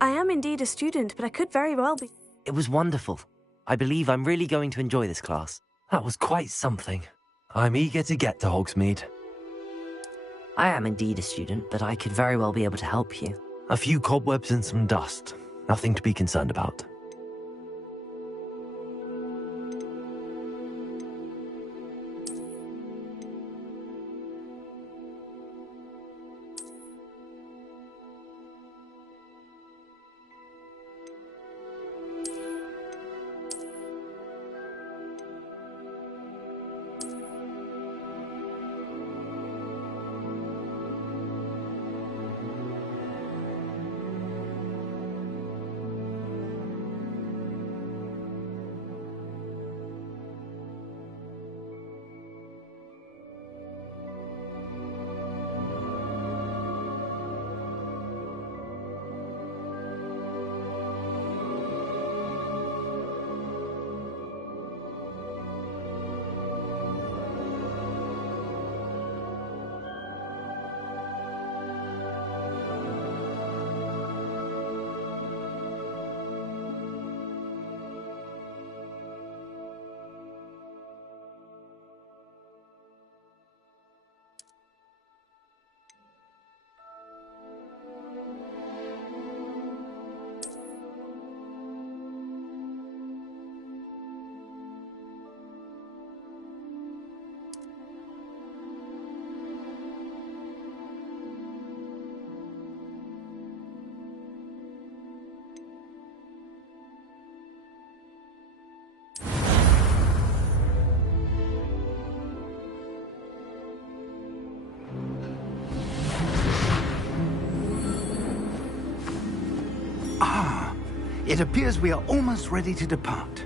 I am indeed a student, but I could very well be. It was wonderful. I believe I'm really going to enjoy this class. That was quite something. I'm eager to get to Hogsmeade. I am indeed a student, but I could very well be able to help you. A few cobwebs and some dust. Nothing to be concerned about. It appears we are almost ready to depart.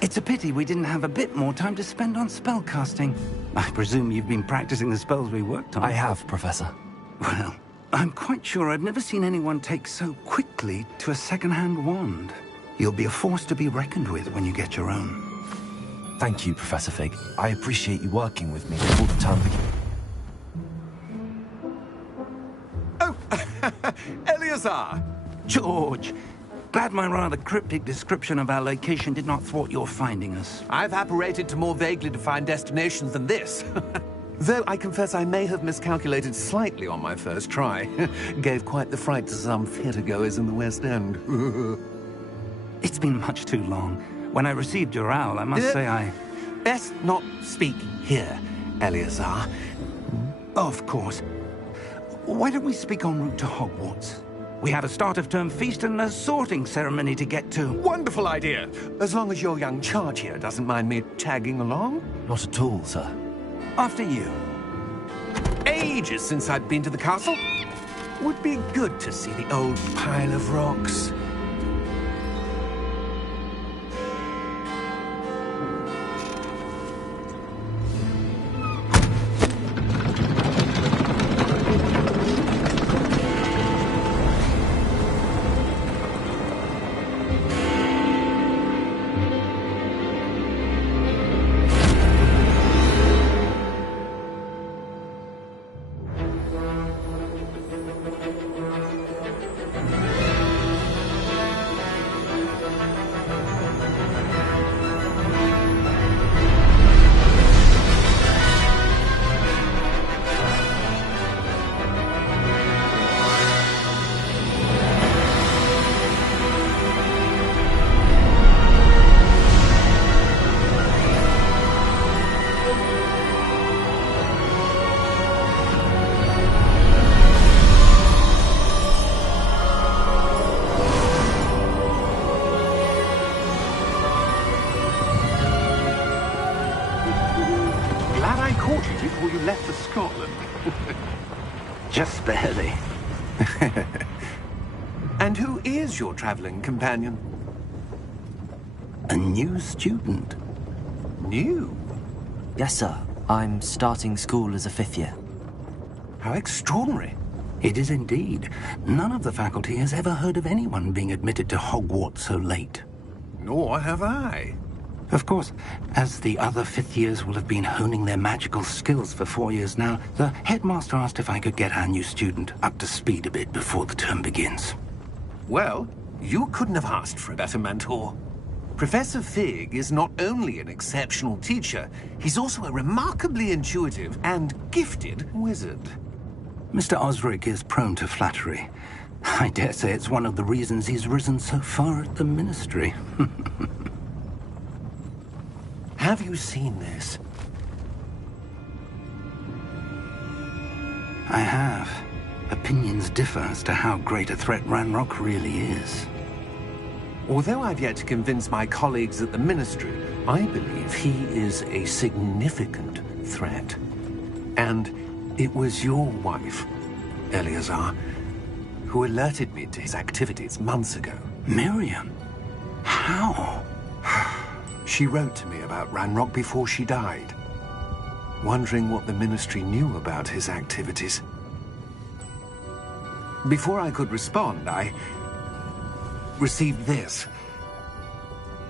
It's a pity we didn't have a bit more time to spend on spellcasting. I presume you've been practicing the spells we worked on. I have, Professor. Well, I'm quite sure I've never seen anyone take so quickly to a second-hand wand. You'll be a force to be reckoned with when you get your own. Thank you, Professor Fig. I appreciate you working with me all the time. Oh, Eleazar! George, glad my rather cryptic description of our location did not thwart your finding us. I've apparated to more vaguely defined destinations than this. Though I confess I may have miscalculated slightly on my first try. Gave quite the fright to some theatre-goers in the West End. It's been much too long. When I received your owl, I must say I... Best not speak here, Eleazar. Of course. Why don't we speak en route to Hogwarts? We have a start-of-term feast and a sorting ceremony to get to. Wonderful idea! As long as your young charge here doesn't mind me tagging along. Not at all, sir. After you. Ages since I'd been to the castle. Would be good to see the old pile of rocks. Before you left for Scotland. Just barely. And who is your traveling companion? A new student. New? Yes, sir. I'm starting school as a 5th year. How extraordinary. It is indeed. None of the faculty has ever heard of anyone being admitted to Hogwarts so late. Nor have I. Of course, as the other fifth years will have been honing their magical skills for 4 years now, the headmaster asked if I could get our new student up to speed a bit before the term begins. Well, you couldn't have asked for a better mentor. Professor Fig is not only an exceptional teacher, he's also a remarkably intuitive and gifted wizard. Mr. Osric is prone to flattery. I dare say it's one of the reasons he's risen so far at the Ministry. Have you seen this? I have. Opinions differ as to how great a threat Ranrock really is. Although I've yet to convince my colleagues at the Ministry, I believe he is a significant threat. And it was your wife, Eleazar, who alerted me to his activities months ago. Miriam? How? She wrote to me about Ranrock before she died, wondering what the Ministry knew about his activities. Before I could respond, I received this.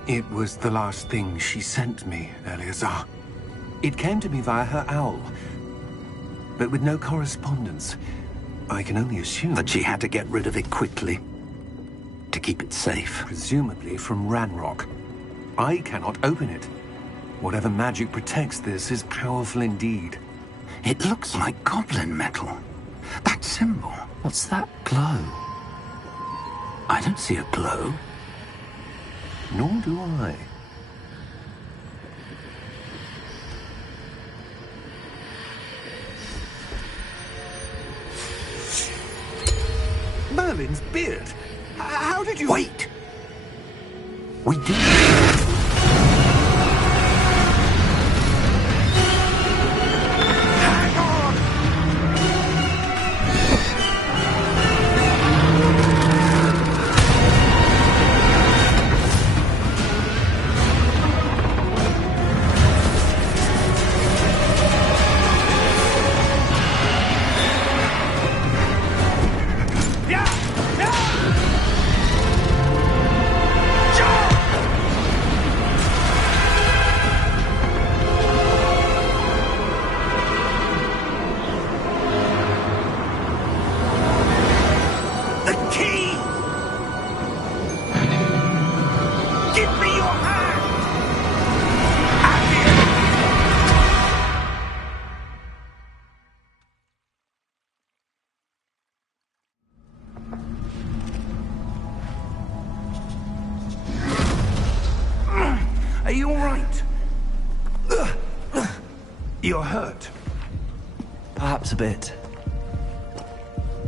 It was the last thing she sent me, Eleazar. It came to me via her owl, but with no correspondence. I can only assume That she had to get rid of it quickly, to keep it safe. presumably from Ranrock. I cannot open it. Whatever magic protects this is powerful indeed. It looks like goblin metal. That symbol. What's that glow? I don't see a glow. Nor do I. Merlin's beard. How did you... Wait! We did. Hang on! The key! Give me your hand! Are you all right? You're hurt. Perhaps a bit.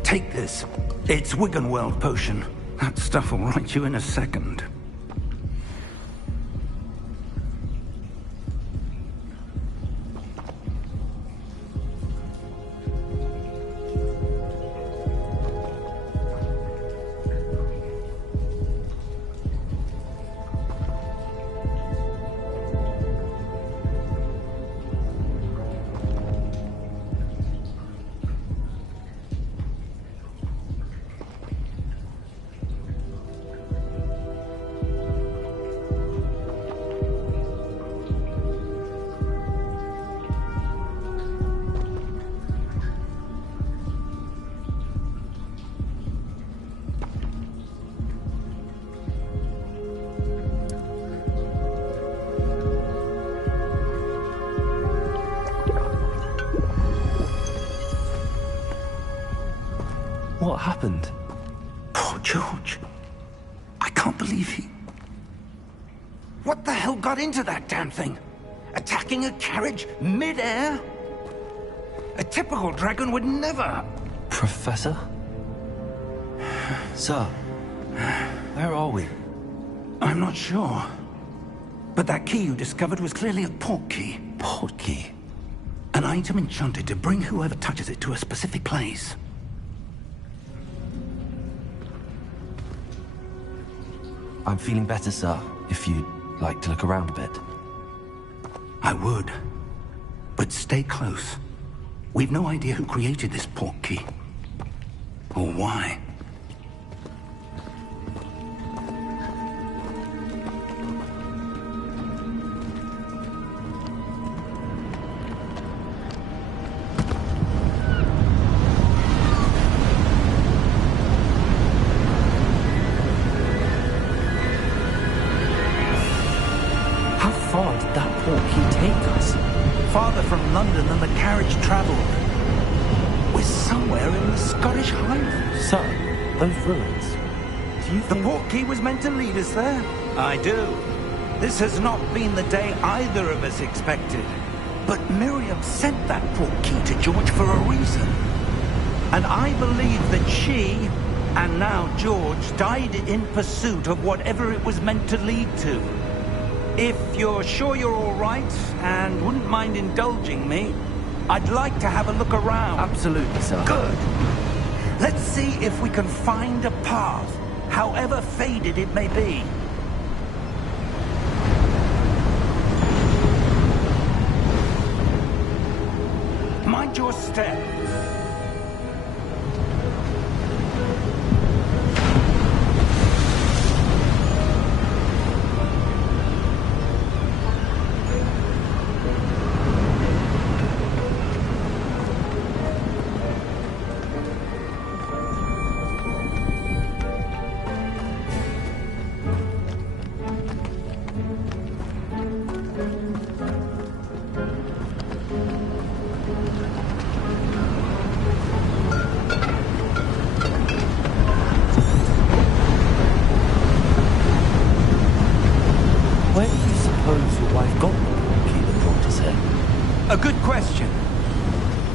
Take this. It's Wiggenweld potion. That stuff will right you in a second. What happened? Poor George. I can't believe he... What the hell got into that damn thing? Attacking a carriage mid-air? A typical dragon would never... Professor? Sir, where are we? I'm not sure. But that key you discovered was clearly a port key. Port key. An item enchanted to bring whoever touches it to a specific place. I'm feeling better, sir, if you'd like to look around a bit. I would. But stay close. We've no idea who created this port key. Or why. farther from London than the carriage travelled. We're somewhere in the Scottish Highlands. Sir, those ruins. Do you The think... portkey was meant to lead us there? I do. This has not been the day either of us expected. But Miriam sent that portkey to George for a reason. And I believe that she, and now George, died in pursuit of whatever it was meant to lead to. If you're sure you're all right, and wouldn't mind indulging me, I'd like to have a look around. Absolutely, sir. Good. Let's see if we can find a path, however faded it may be. Mind your step. Where do you suppose your wife got the portkey that brought us here? A good question.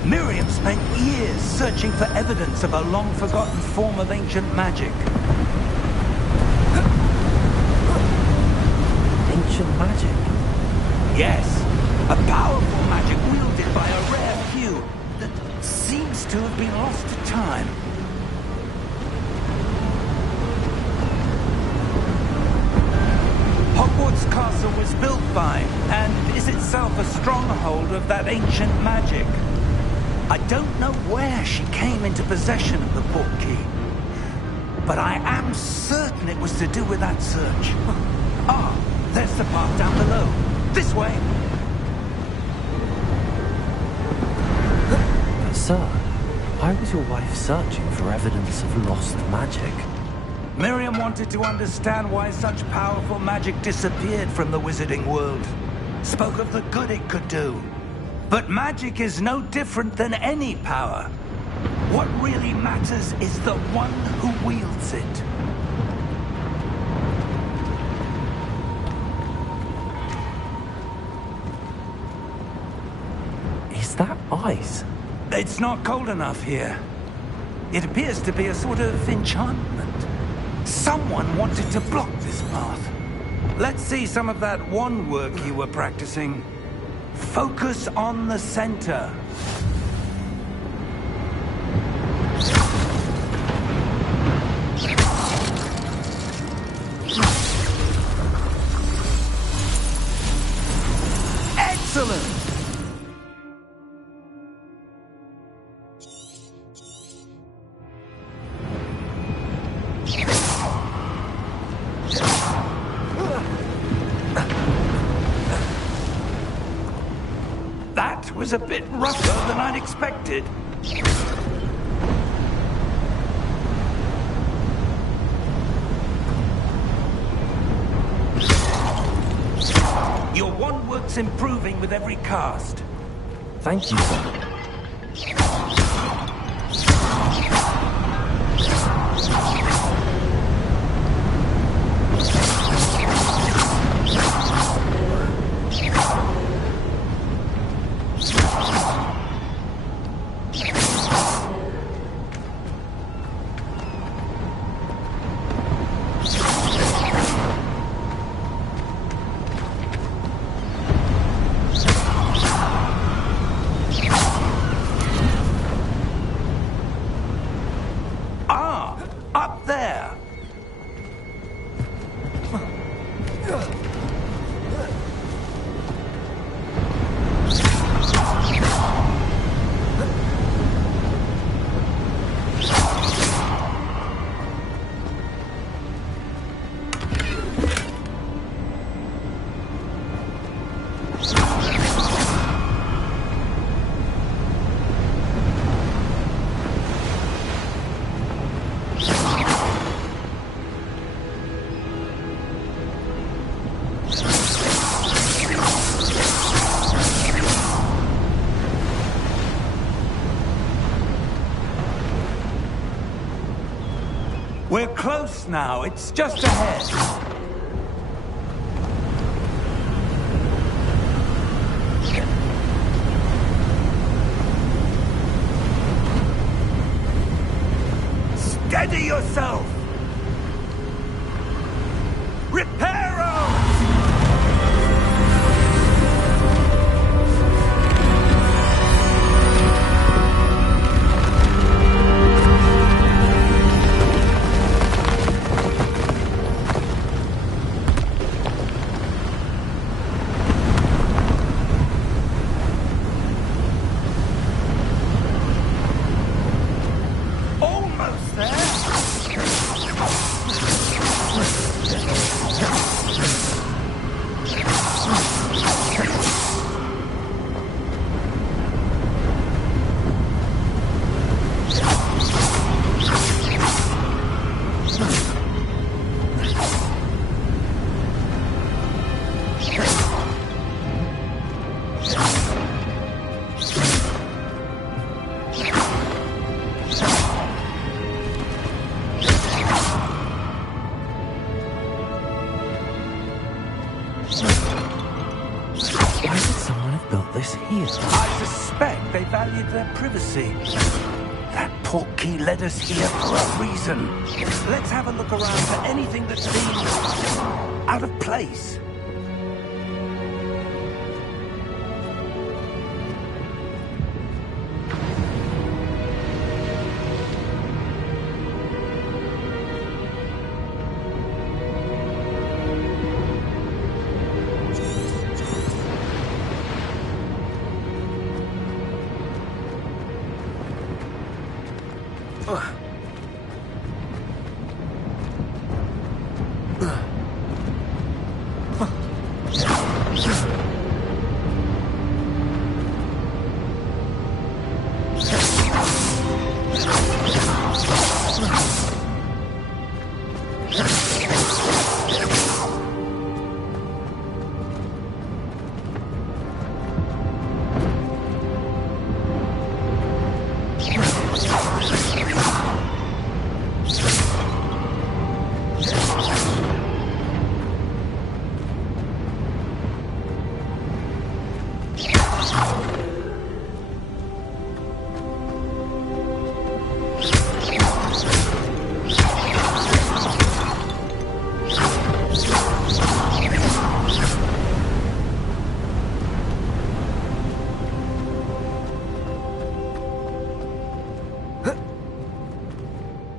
Miriam spent years searching for evidence of a long-forgotten form of ancient magic. Ancient magic? Yes, a powerful magic wielded by a rare few that seems to have been lost to time. Hogwarts Castle was built by, and is itself a stronghold of that ancient magic. I don't know where she came into possession of the portkey, but I am certain it was to do with that search. Ah, there's the path down below. This way. But sir, why was your wife searching for evidence of lost magic? Miriam wanted to understand why such powerful magic disappeared from the wizarding world. Spoke of the good it could do. But magic is no different than any power. What really matters is the one who wields it. Is that ice? It's not cold enough here. It appears to be a sort of enchantment. Someone wanted to block this path. Let's see some of that wand work you were practicing. Focus on the center. Excellent! That was a bit rougher than I'd expected. Your wand work's improving with every cast. Thank you, sir. Up there! We're close now. It's just ahead. Steady yourself! Reparo! Almost there! Why would someone have built this here? I suspect they valued their privacy. That portkey led us here for a reason. Let's have a look around for anything that seems out of place.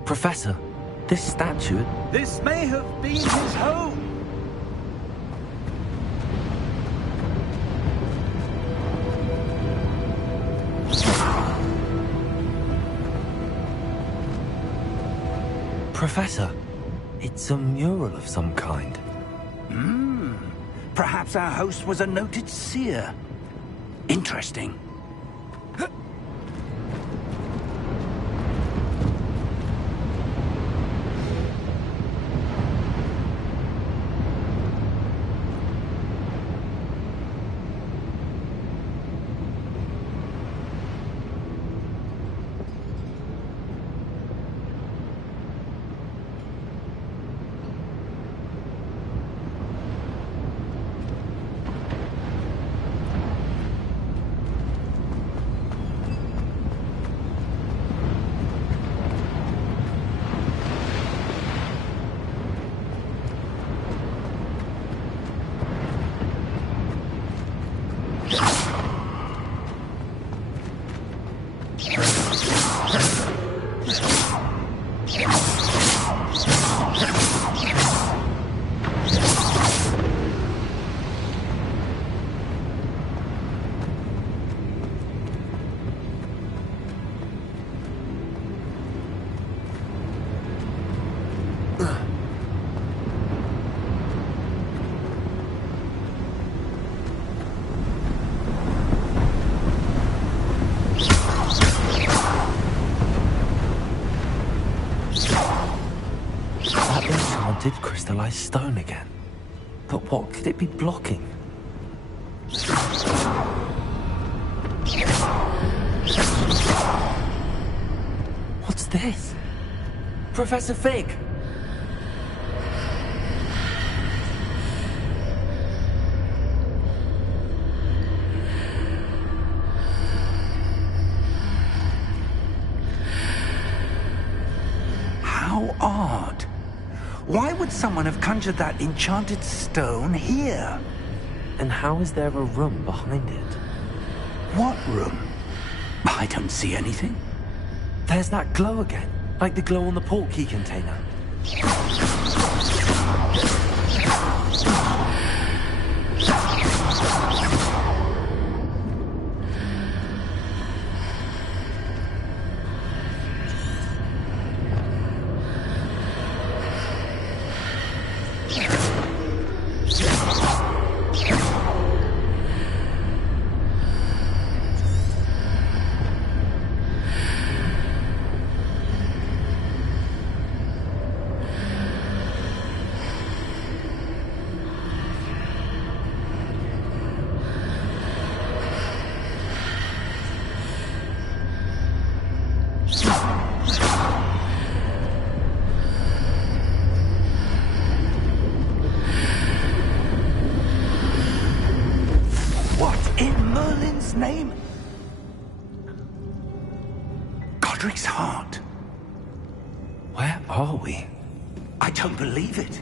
Professor, this statue... This may have been his home. Professor, it's a mural of some kind. Perhaps our host was a noted seer. Interesting. Crystallized stone again. But what could it be blocking? What's this? Professor Fig! odd. Why would someone have conjured that enchanted stone here? And how is there a room behind it? What room? I don't see anything. There's that glow again, like the glow on the portkey container. Name? Godric's heart. Where are we? I don't believe it.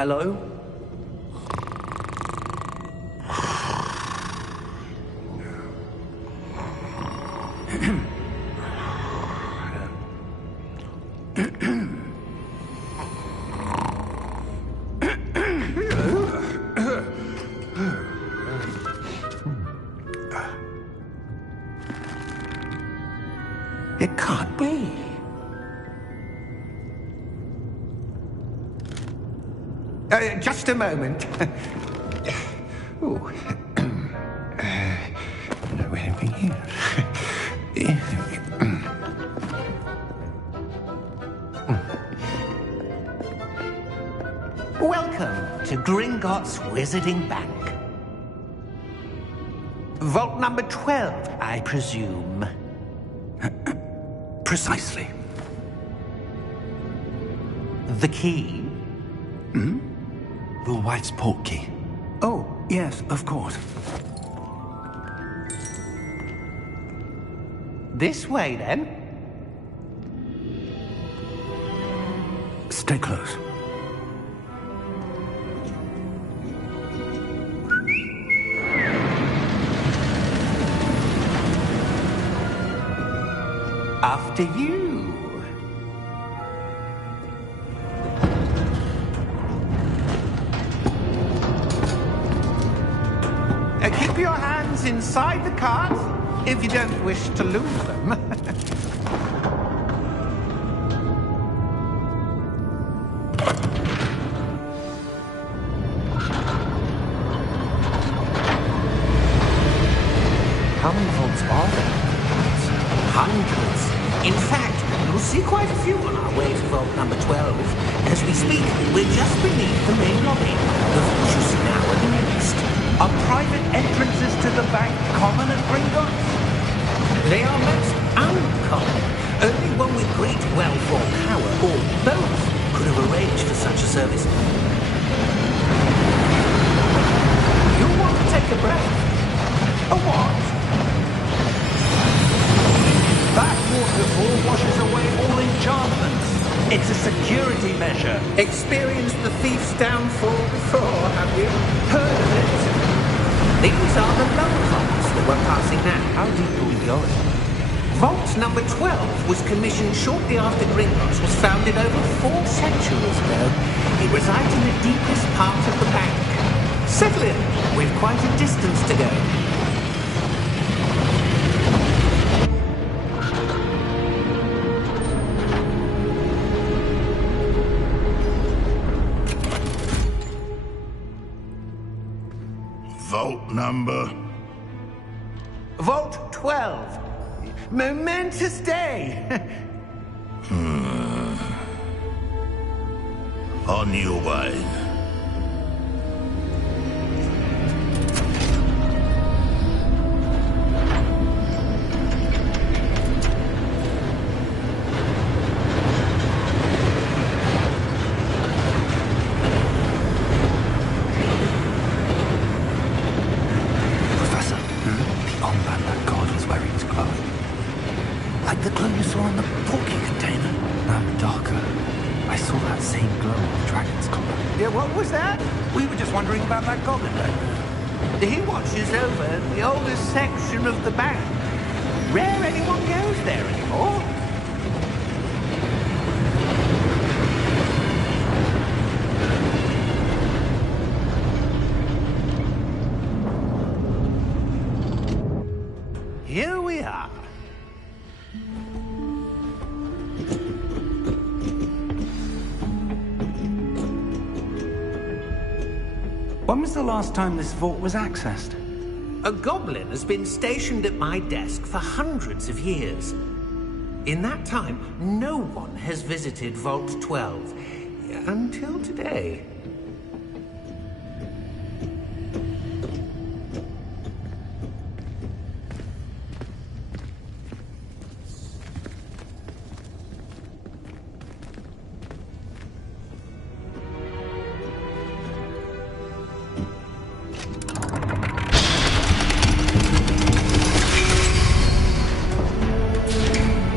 Hello? It can't be. Just a moment. Oh. No, anything here. Welcome to Gringotts Wizarding Bank. Vault number 12, I presume. Precisely. The key? Your wife's portkey. Oh, yes, of course. This way, then. Stay close. After you. Keep your hands inside the cart if you don't wish to lose them. How many vaults are there? Hundreds. In fact, you'll see quite a few on our way to vault number 12. As we speak, we're just beneath the main lobby. The vaults you see now are the nearest. Are private entrances to the bank common at Gringotts? They are most uncommon. Only one with great wealth or power, or both, could have arranged for such a service. You want to take a breath? A what? That waterfall washes away all enchantments. It's a security measure. Experienced the thief's downfall before, have you? Heard of it? These are the low cops. that we're passing now. How deep are we going? Vault number 12 was commissioned shortly after Gringotts was founded over 4 centuries ago. It resides in the deepest part of the bank. Settle in. We've quite a distance to go. Vault number? Vault 12. Momentous day. On your way. Professor, the armband that God was wearing is glowing. Like the glow you saw on the porky container. No, darker. I saw that same glow on the dragon's collar. Yeah, what was that? We were just wondering about that goblin back there. He watches over the oldest section of the bank. Rare anyone goes there anymore. Here we are. When was the last time this vault was accessed? A goblin has been stationed at my desk for hundreds of years. In that time, no one has visited Vault 12. Until today.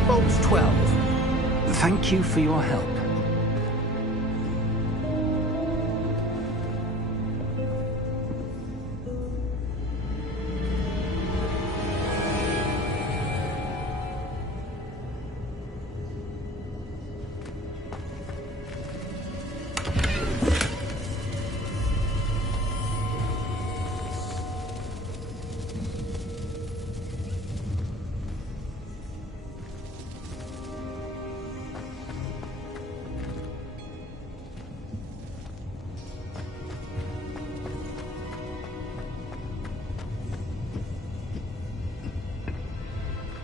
Vault 12. Thank you for your help.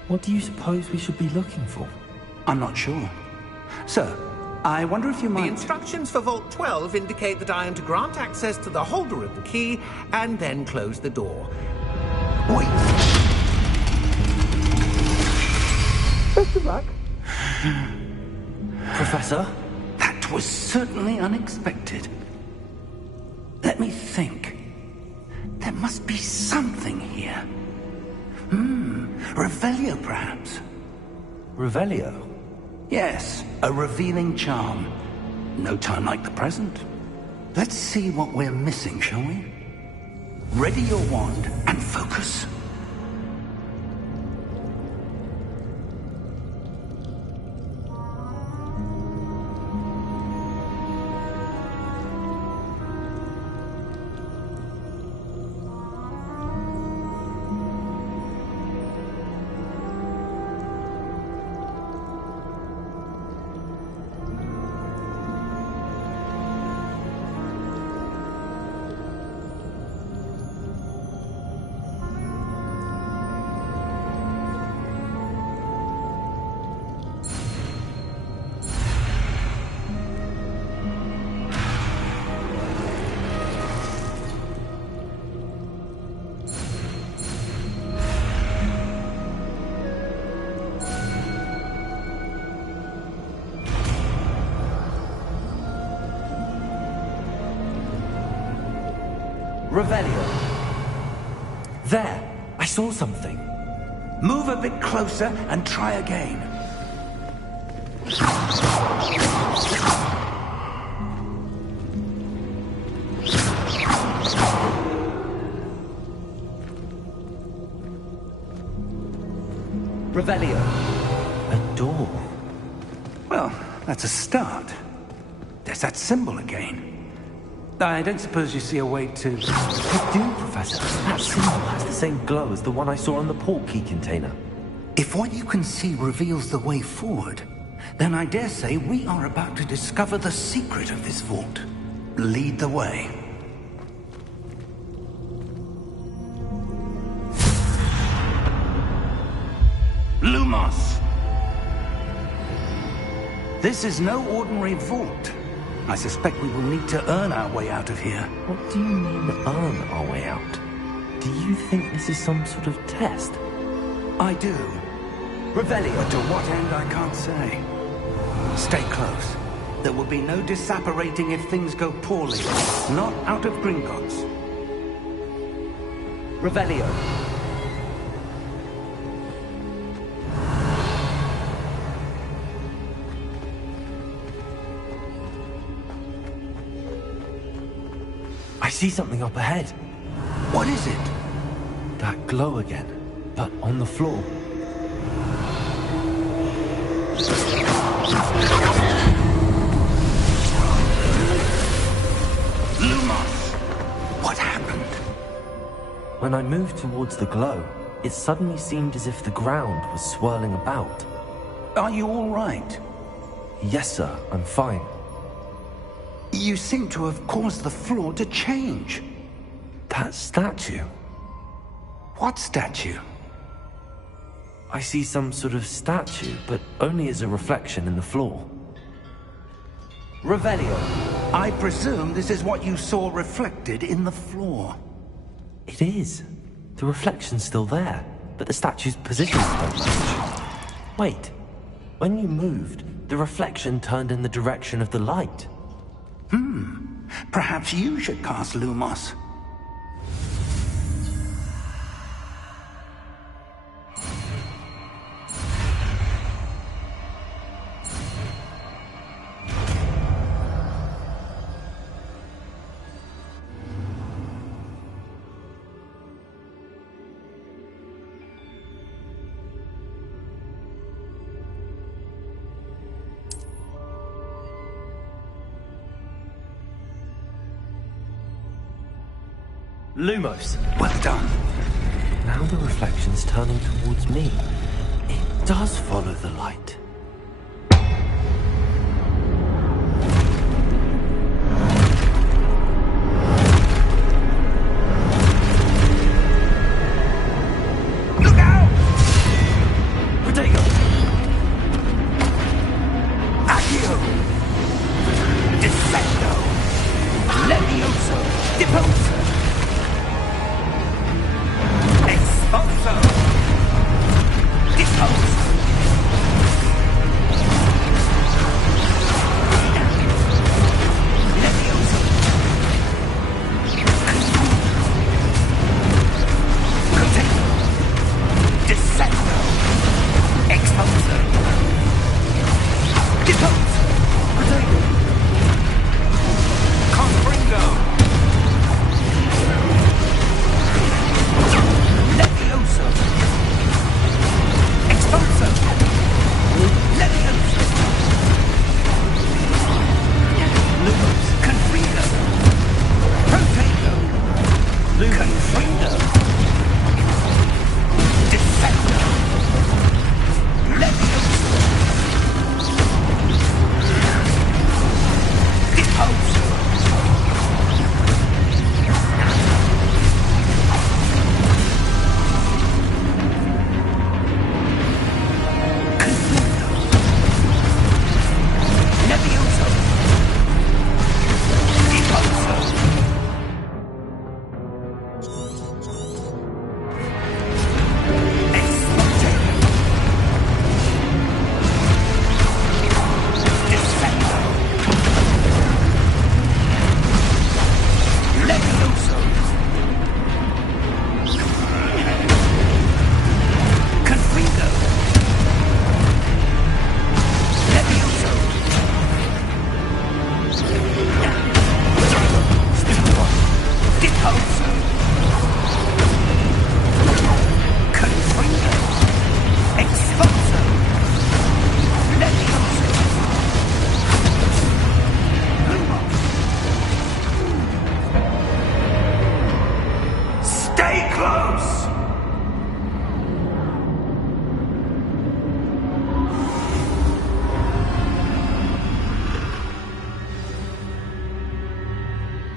What do you suppose we should be looking for? I'm not sure. Sir, I wonder if you The might... instructions for Vault 12 indicate that I am to grant access to the holder of the key and then close the door. Wait! Best of luck. Professor? That was certainly unexpected. Let me think. There must be something here. Revelio, perhaps? Revelio? Yes, a revealing charm. No time like the present. Let's see what we're missing, shall we? Ready your wand and focus. Revelio. There! I saw something. Move a bit closer and try again. Revelio. A door. Well, that's a start. There's that symbol again. I don't suppose you see a way to... I do, Professor. That symbol has the same glow as the one I saw on the port key container. If what you can see reveals the way forward, then I dare say we are about to discover the secret of this vault. Lead the way. Lumos! This is no ordinary vault. I suspect we will need to earn our way out of here. What do you mean, earn our way out? Do you think this is some sort of test? I do. Revelio, to what end I can't say. Stay close. There will be no disapparating if things go poorly. Not out of Gringotts. Revelio. I see something up ahead. What is it? That glow again, but on the floor. Lumos! What happened? When I moved towards the glow, it suddenly seemed as if the ground was swirling about. Are you all right? Yes, sir, I'm fine. You seem to have caused the floor to change. That statue. What statue? I see some sort of statue, but only as a reflection in the floor. Revelio, I presume this is what you saw reflected in the floor. It is. The reflection's still there, but the statue's position won't change. Wait, when you moved, the reflection turned in the direction of the light. Perhaps you should cast Lumos. Lumos! Well done. Now the reflection's turning towards me. It does follow the light. Look out! Protego! Accio! Defendo! Levioso! Deposo! Expulso! Dispose! Levioso! Protego! Descendo! Expulso! Depose! Protego! Confringo!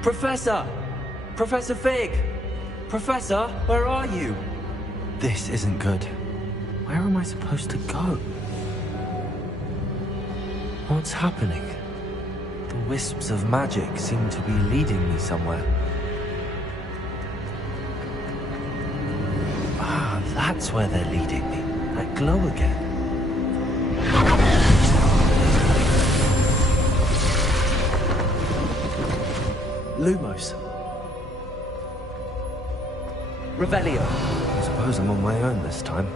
Professor! Professor Fig! Professor, where are you? This isn't good. Where am I supposed to go? What's happening? The wisps of magic seem to be leading me somewhere. Ah, that's where they're leading me. That glow again. Lumos. Revelio. I suppose I'm on my own this time.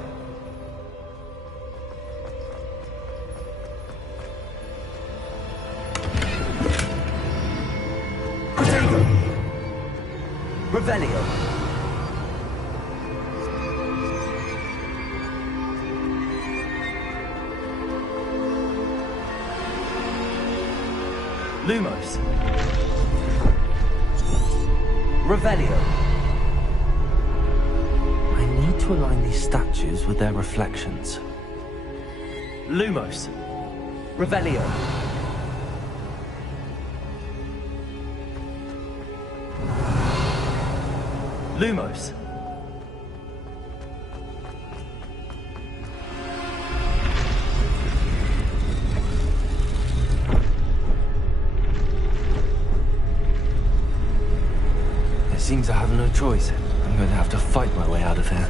Protego. Revelio. Lumos. Revelio. I need to align these statues with their reflections. Lumos. Revelio. Lumos. It seems I have no choice. I'm going to have to fight my way out of here.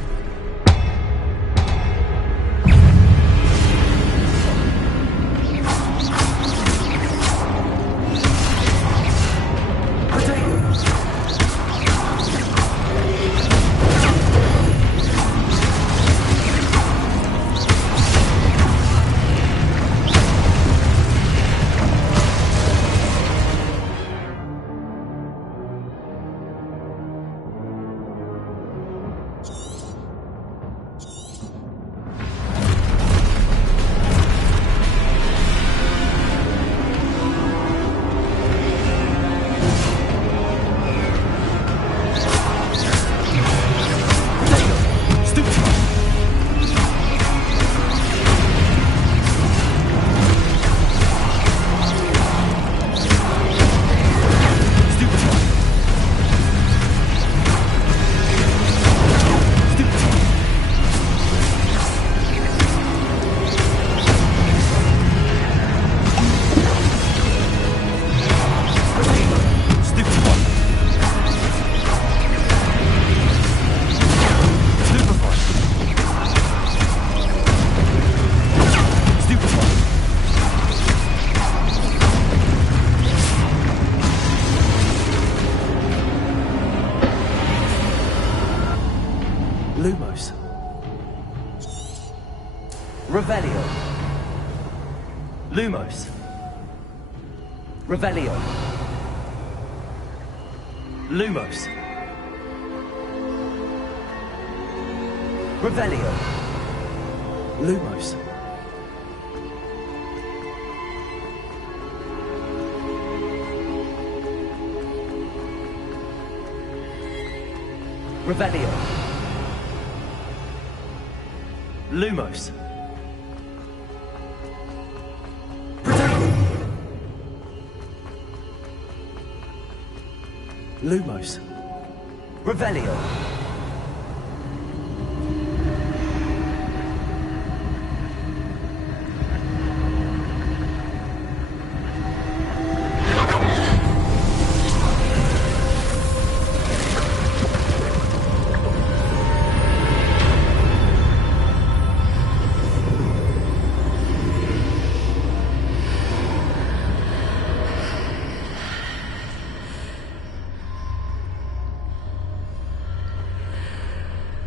Lumos. Revelio. Lumos. Revelio. Lumos. Revelio. Lumos. Revelio. Lumos. Lumos. Revelio.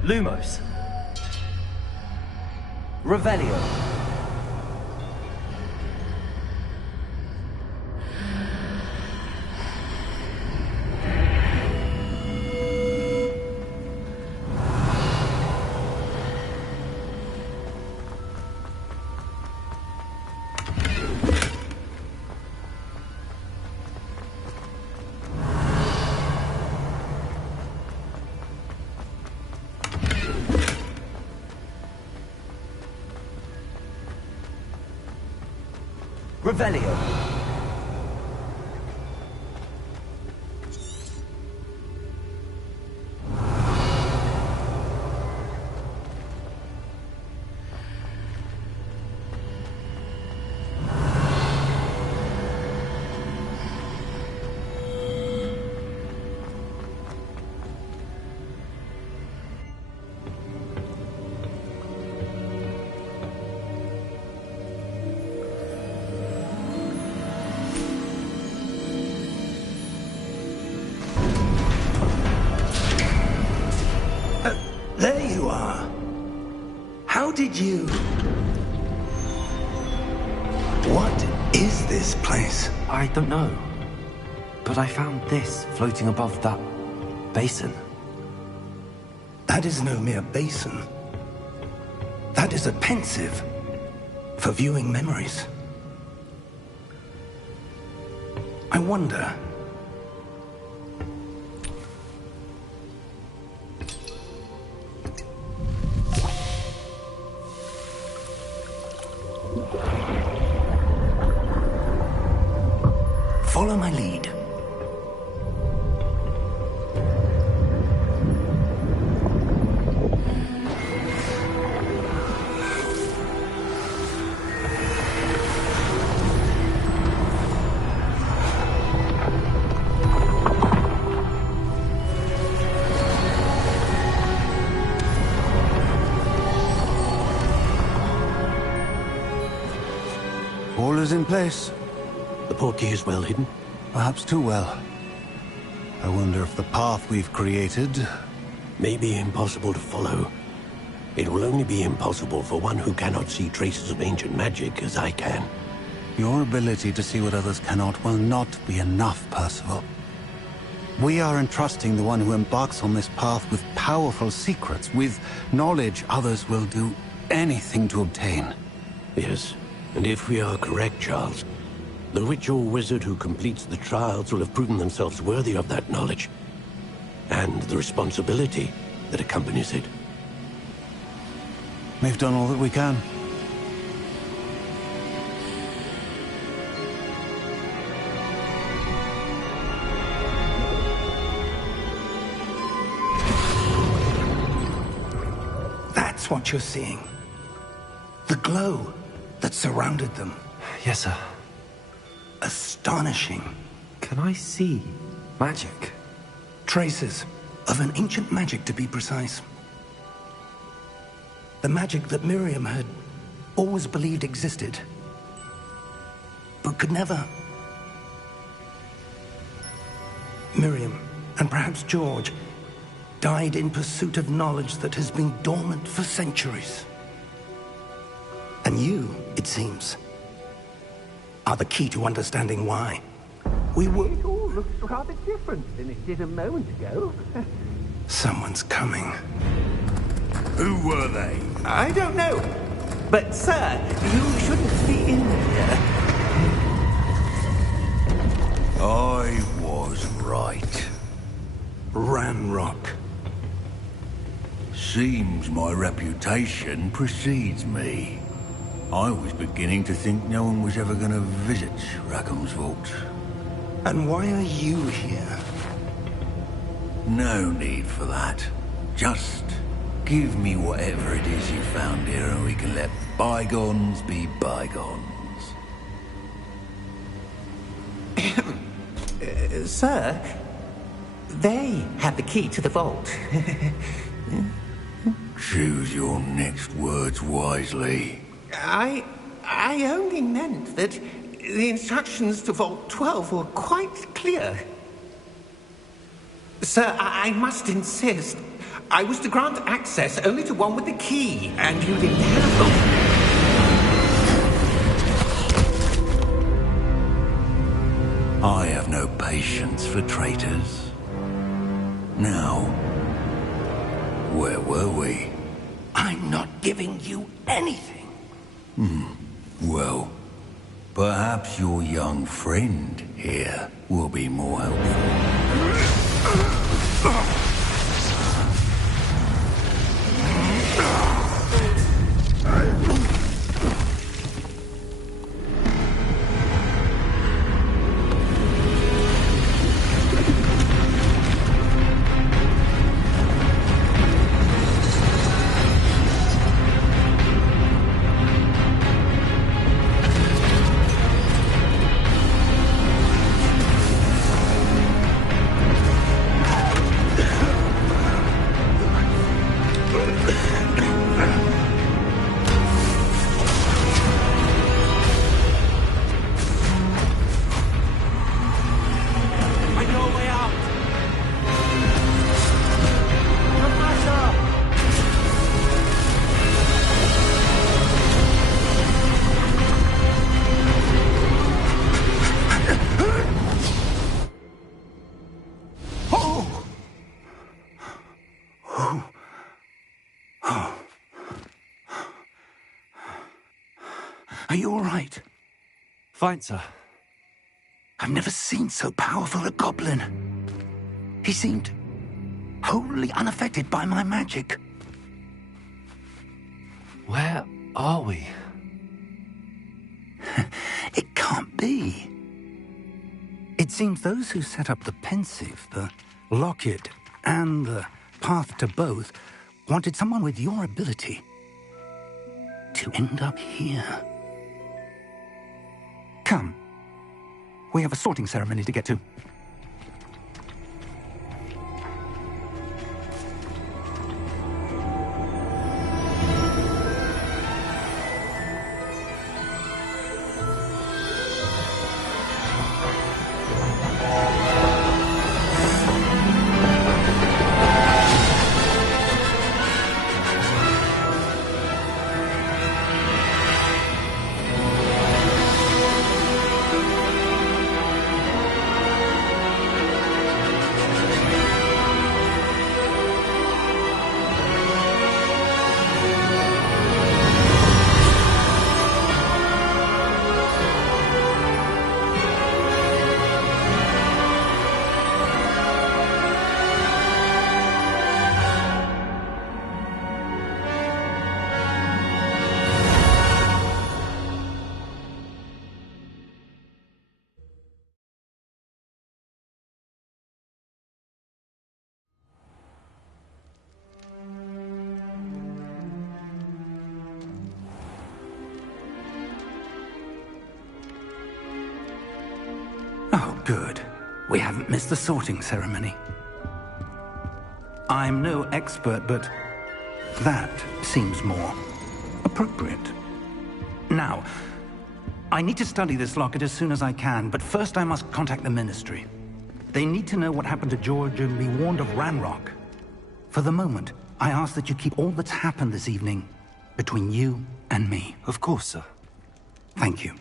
Lumos. Revelio. Revelio. did you? What is this place? I don't know. But I found this floating above that basin. That is no mere basin. That is a pensive for viewing memories. I wonder... Follow my lead. All is in place. The portkey is well hidden? Perhaps too well. I wonder if the path we've created... May be impossible to follow. It will only be impossible for one who cannot see traces of ancient magic as I can. Your ability to see what others cannot will not be enough, Percival. We are entrusting the one who embarks on this path with powerful secrets, with knowledge others will do anything to obtain. Yes, and if we are correct, Charles, the witch or wizard who completes the trials will have proven themselves worthy of that knowledge, and the responsibility that accompanies it. We've done all that we can. That's what you're seeing. The glow that surrounded them. Yes, sir. Astonishing. Can I see magic? Traces of an ancient magic, to be precise. The magic that Miriam had always believed existed, but could never. Miriam, and perhaps George, died in pursuit of knowledge that has been dormant for centuries. And you, it seems, are the key to understanding why. We were... It all looks rather different than it did a moment ago. Someone's coming. Who were they? I don't know. But, sir, you shouldn't be in here. I was right. Ranrock. Seems my reputation precedes me. I was beginning to think no one was ever going to visit Rackham's vault. And why are you here? No need for that. Just give me whatever it is you found here and we can let bygones be bygones. Sir, they have the key to the vault. Choose your next words wisely. I only meant that the instructions to Vault 12 were quite clear. Sir, I must insist. I was to grant access only to one with the key, and you didn't have them. I have no patience for traitors. Now, where were we? I'm not giving you anything. Well, perhaps your young friend here will be more helpful. Are you all right? Fine, sir. I've never seen so powerful a goblin. He seemed wholly unaffected by my magic. Where are we? It can't be. It seems those who set up the pensive, the locket, and the path to both wanted someone with your ability to end up here. Come. We have a sorting ceremony to get to. Oh, good. We haven't missed the sorting ceremony. I'm no expert, but that seems more appropriate. Now, I need to study this locket as soon as I can, but first I must contact the Ministry. They need to know what happened to George and be warned of Ranrock. For the moment, I ask that you keep all that's happened this evening between you and me. Of course, sir. Thank you.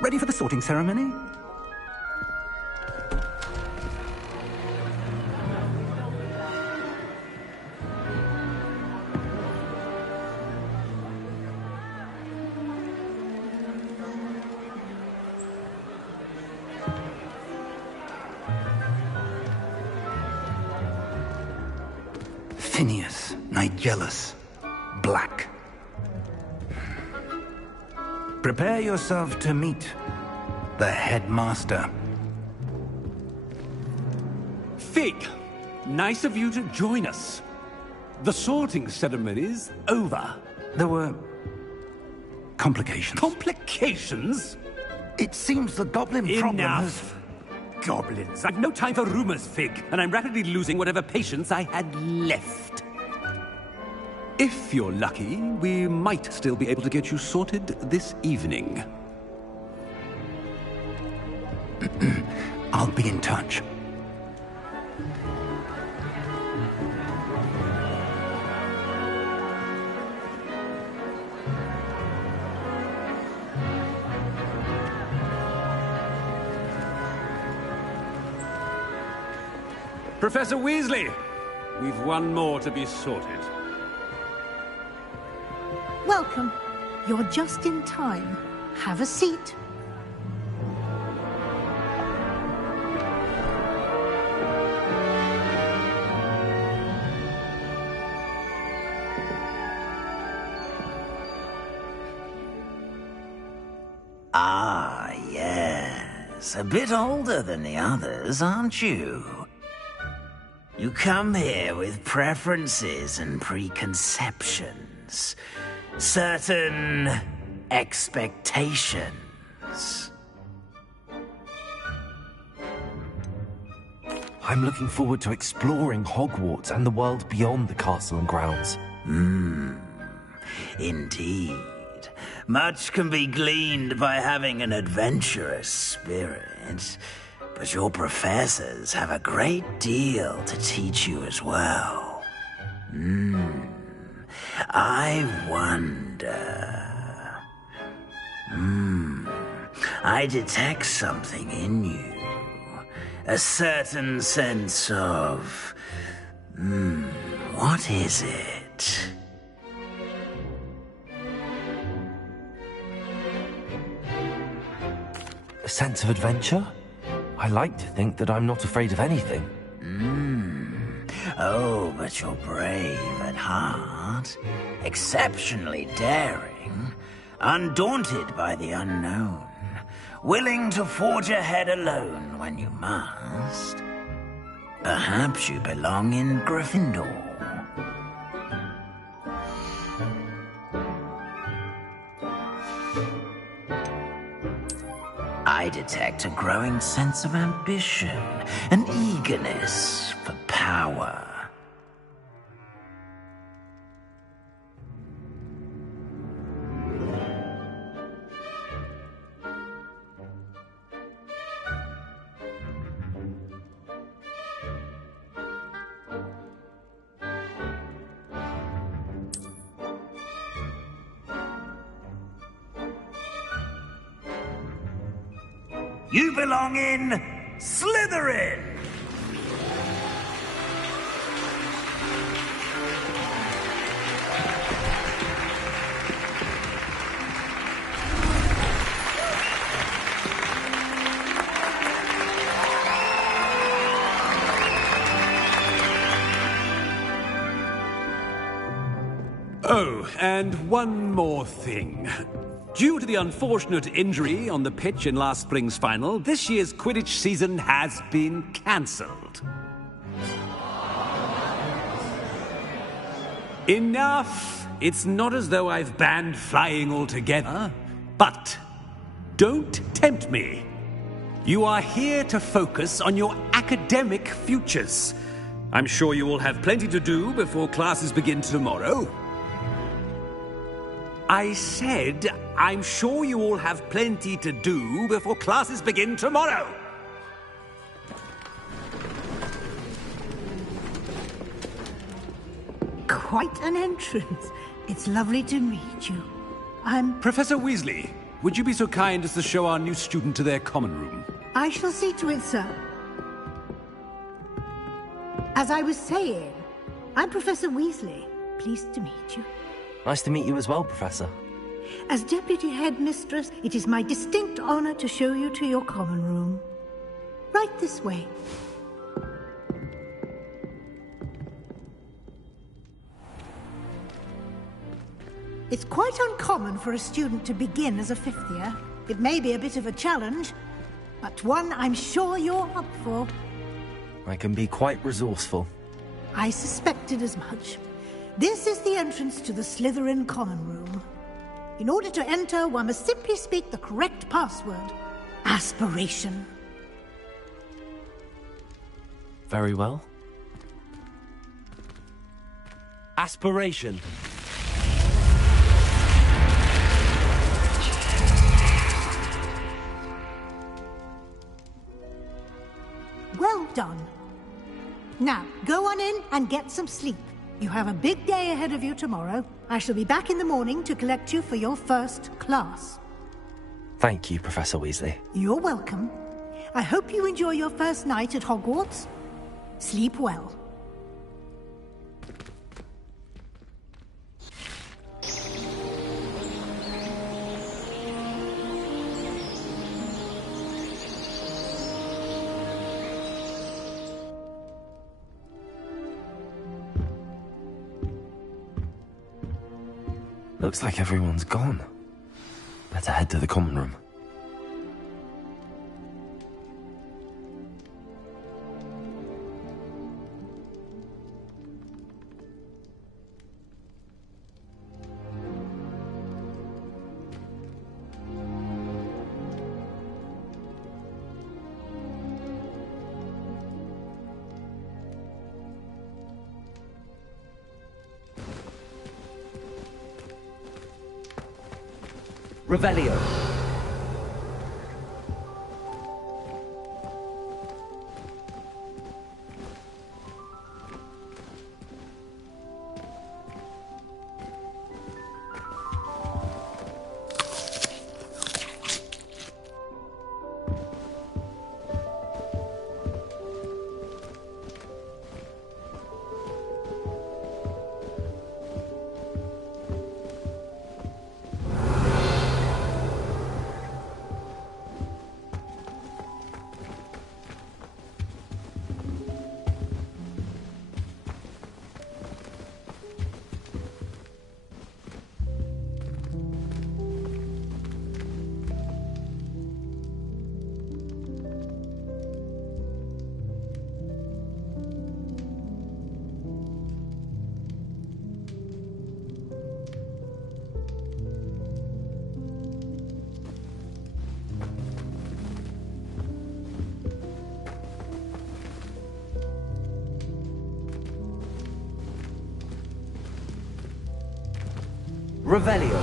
Ready for the sorting ceremony? Phineas, Nigellus, Black. Prepare yourself to meet the headmaster. Fig, nice of you to join us. The sorting ceremony's over. There were complications. Complications? It seems the goblin problem has... Enough! Goblins. I've no time for rumors, Fig, and I'm rapidly losing whatever patience I had left. If you're lucky, we might still be able to get you sorted this evening. I'll be in touch. Professor Weasley, we've one more to be sorted. Welcome. You're just in time. Have a seat. Ah, yes. A bit older than the others, aren't you? You come here with preferences and preconceptions. Certain expectations. I'm looking forward to exploring Hogwarts and the world beyond the castle and grounds. Indeed. Much can be gleaned by having an adventurous spirit, but your professors have a great deal to teach you as well. I wonder... I detect something in you. A certain sense of... What is it? A sense of adventure? I like to think that I'm not afraid of anything. Oh, but you're brave at heart, exceptionally daring, undaunted by the unknown, willing to forge ahead alone when you must. Perhaps you belong in Gryffindor. I detect a growing sense of ambition, an eagerness for power. You belong in Slytherin! Oh, and one more thing. Due to the unfortunate injury on the pitch in last spring's final, this year's Quidditch season has been cancelled. Enough! It's not as though I've banned flying altogether. But don't tempt me. You are here to focus on your academic futures. I'm sure you will have plenty to do before classes begin tomorrow. I said, I'm sure you all have plenty to do before classes begin tomorrow. Quite an entrance. It's lovely to meet you. I'm... Professor Weasley, would you be so kind as to show our new student to their common room? I shall see to it, sir. As I was saying, I'm Professor Weasley. Pleased to meet you. Nice to meet you as well, Professor. As Deputy Headmistress, it is my distinct honor to show you to your common room. Right this way. It's quite uncommon for a student to begin as a fifth year. It may be a bit of a challenge, but one I'm sure you're up for. I can be quite resourceful. I suspected as much. This is the entrance to the Slytherin common room. In order to enter, one must simply speak the correct password. Aspiration. Very well. Aspiration. Well done. Now, go on in and get some sleep. You have a big day ahead of you tomorrow. I shall be back in the morning to collect you for your first class. Thank you, Professor Weasley. You're welcome. I hope you enjoy your first night at Hogwarts. Sleep well. Looks like everyone's gone. Better head to the common room. Revelio. Revelio.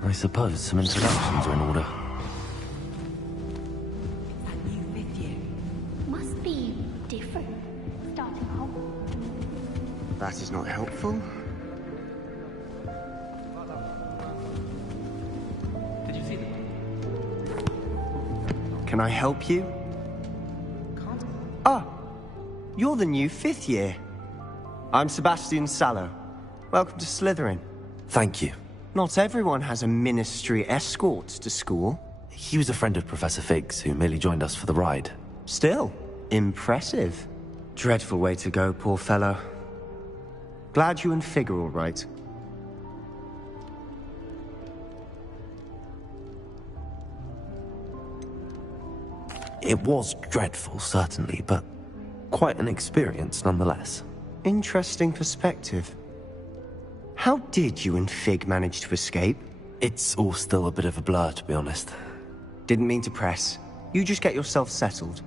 I suppose some introductions are in order. Must be different, starting out. That is not helpful. Did you see them? Can I help you? Ah, you're the new 5th year. I'm Sebastian Sallow. Welcome to Slytherin. Thank you. Not everyone has a ministry escort to school. He was a friend of Professor Fig's, who merely joined us for the ride. Still, impressive. Dreadful way to go, poor fellow. Glad you and Fig are all right. It was dreadful, certainly, but quite an experience nonetheless. Interesting perspective. How did you and Fig manage to escape? It's all still a bit of a blur, to be honest. Didn't mean to press. You just get yourself settled.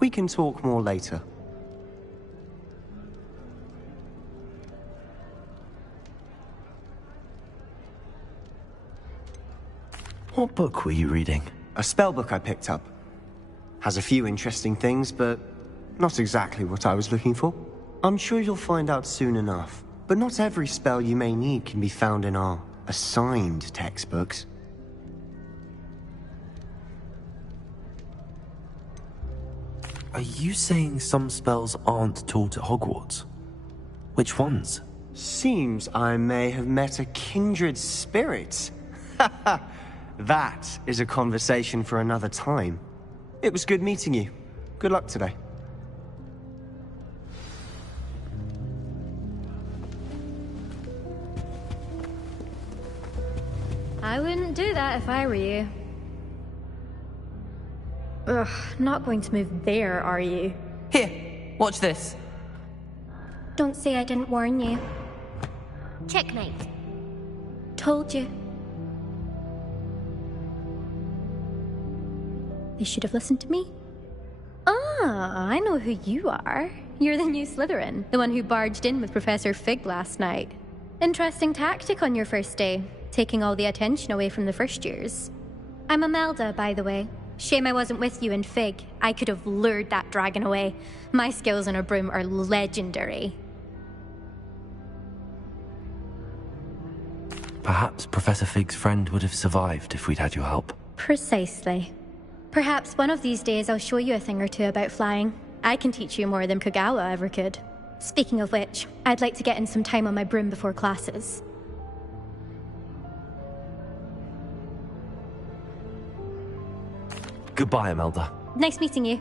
We can talk more later. What book were you reading? A spell book I picked up. Has a few interesting things, but not exactly what I was looking for. I'm sure you'll find out soon enough. But not every spell you may need can be found in our assigned textbooks. Are you saying some spells aren't taught at Hogwarts? Which ones? Seems I may have met a kindred spirit. That is a conversation for another time. It was good meeting you. Good luck today. I wouldn't do that if I were you. Ugh, not going to move there, are you? Here, watch this. Don't say I didn't warn you. Checkmate. Told you. They should have listened to me. Ah, I know who you are. You're the new Slytherin, the one who barged in with Professor Fig last night. Interesting tactic on your first day, taking all the attention away from the first years. I'm Imelda, by the way. Shame I wasn't with you in Fig. I could have lured that dragon away. My skills on a broom are legendary. Perhaps Professor Fig's friend would have survived if we'd had your help. Precisely. Perhaps one of these days I'll show you a thing or two about flying. I can teach you more than Kogawa ever could. Speaking of which, I'd like to get in some time on my broom before classes. Goodbye, Imelda. Nice meeting you.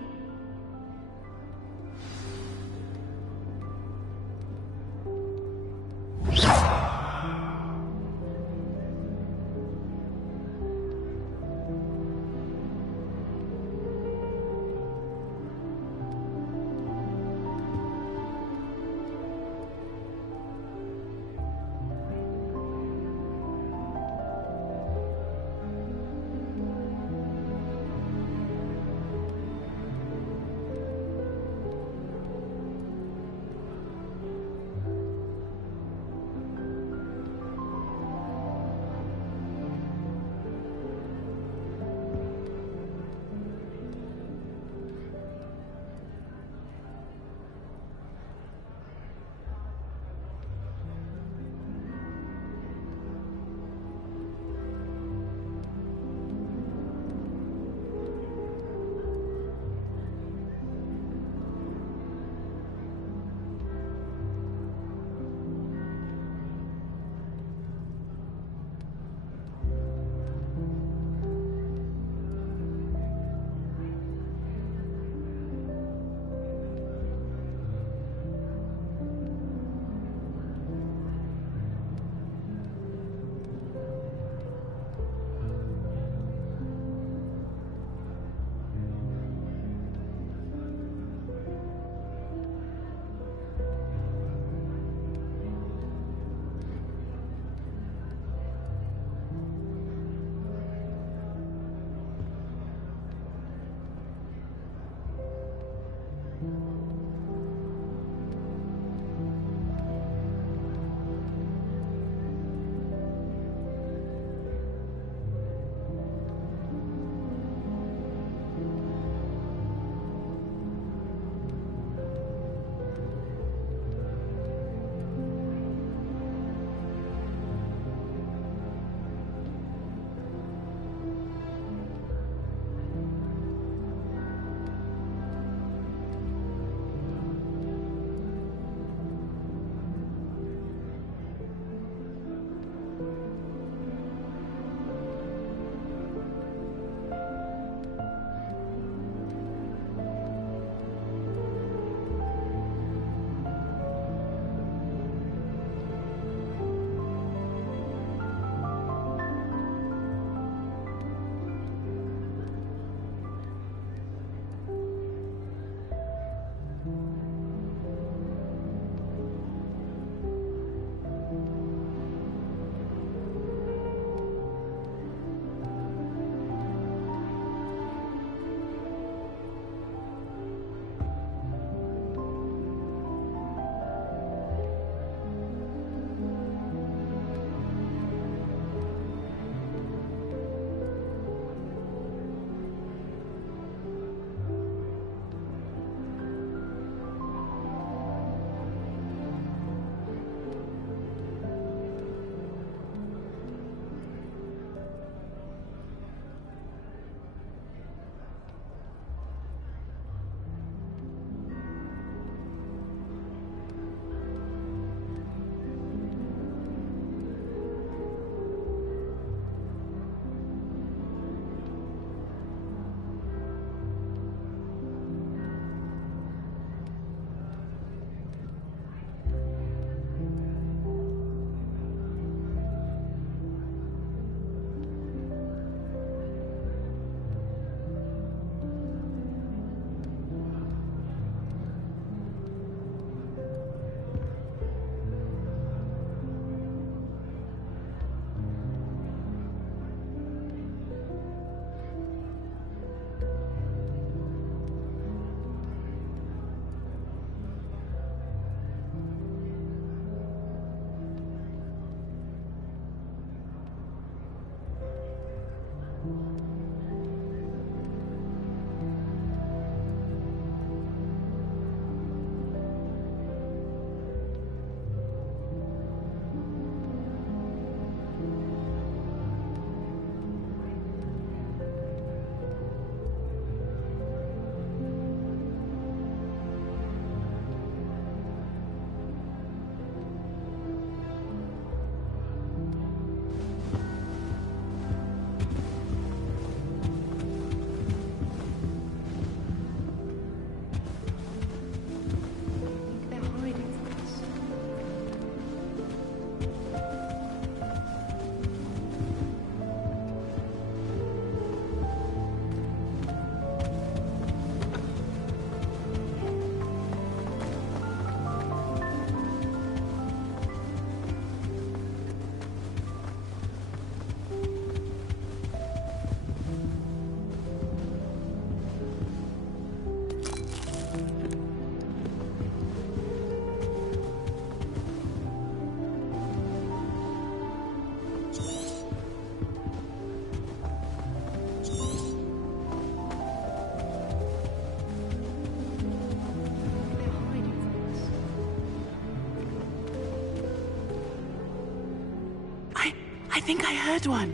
I think I heard one.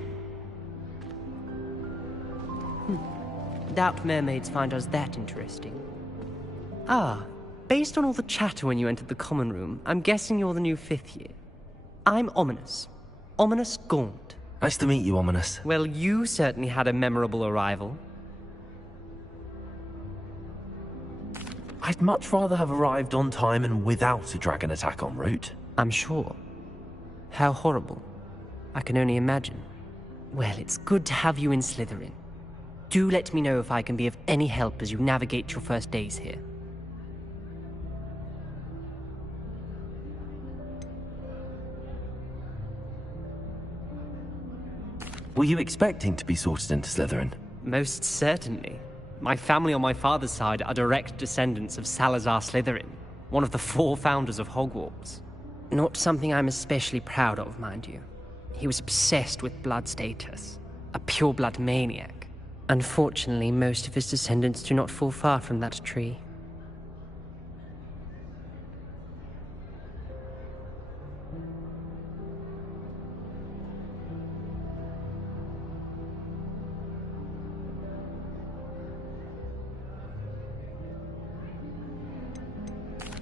Doubt mermaids find us that interesting. Ah, based on all the chatter when you entered the common room, I'm guessing you're the new 5th year. I'm Ominous. Ominous Gaunt. Nice to meet you, Ominous. Well, you certainly had a memorable arrival. I'd much rather have arrived on time and without a dragon attack en route. I'm sure. How horrible. I can only imagine. Well, it's good to have you in Slytherin. Do let me know if I can be of any help as you navigate your first days here. Were you expecting to be sorted into Slytherin? Most certainly. My family on my father's side are direct descendants of Salazar Slytherin, one of the 4 founders of Hogwarts. Not something I'm especially proud of, mind you. He was obsessed with blood status, a pure-blood maniac. Unfortunately, most of his descendants do not fall far from that tree.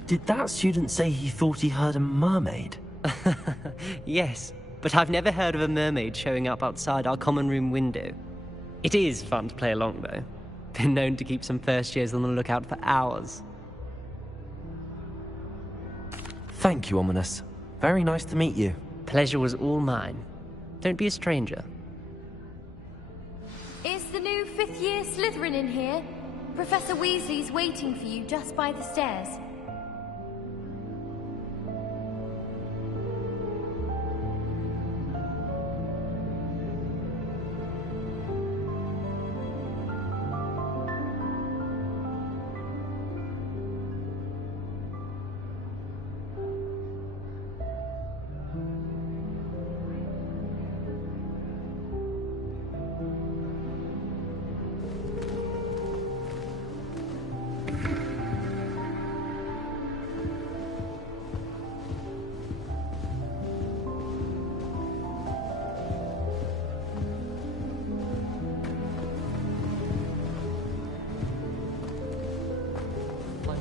Did that student say he thought he heard a mermaid? Yes, but I've never heard of a mermaid showing up outside our common room window. It is fun to play along, though. Been known to keep some first years on the lookout for hours. Thank you, Ominous. Very nice to meet you. Pleasure was all mine. Don't be a stranger. Is the new 5th year Slytherin in here? Professor Weasley's waiting for you just by the stairs.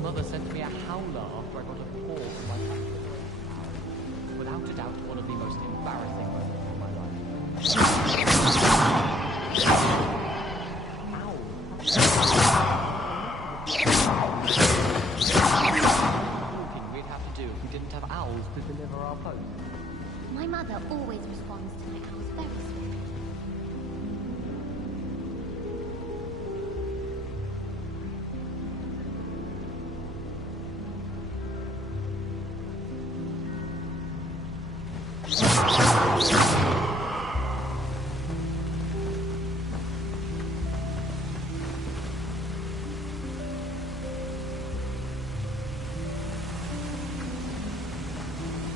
Mother sent me a howler after I got a paw from my back. Without a doubt, one of the most embarrassing moments of my life. Ow! We'd have to do if we didn't have owls to deliver our post. My mother always responds to my owls very swiftly.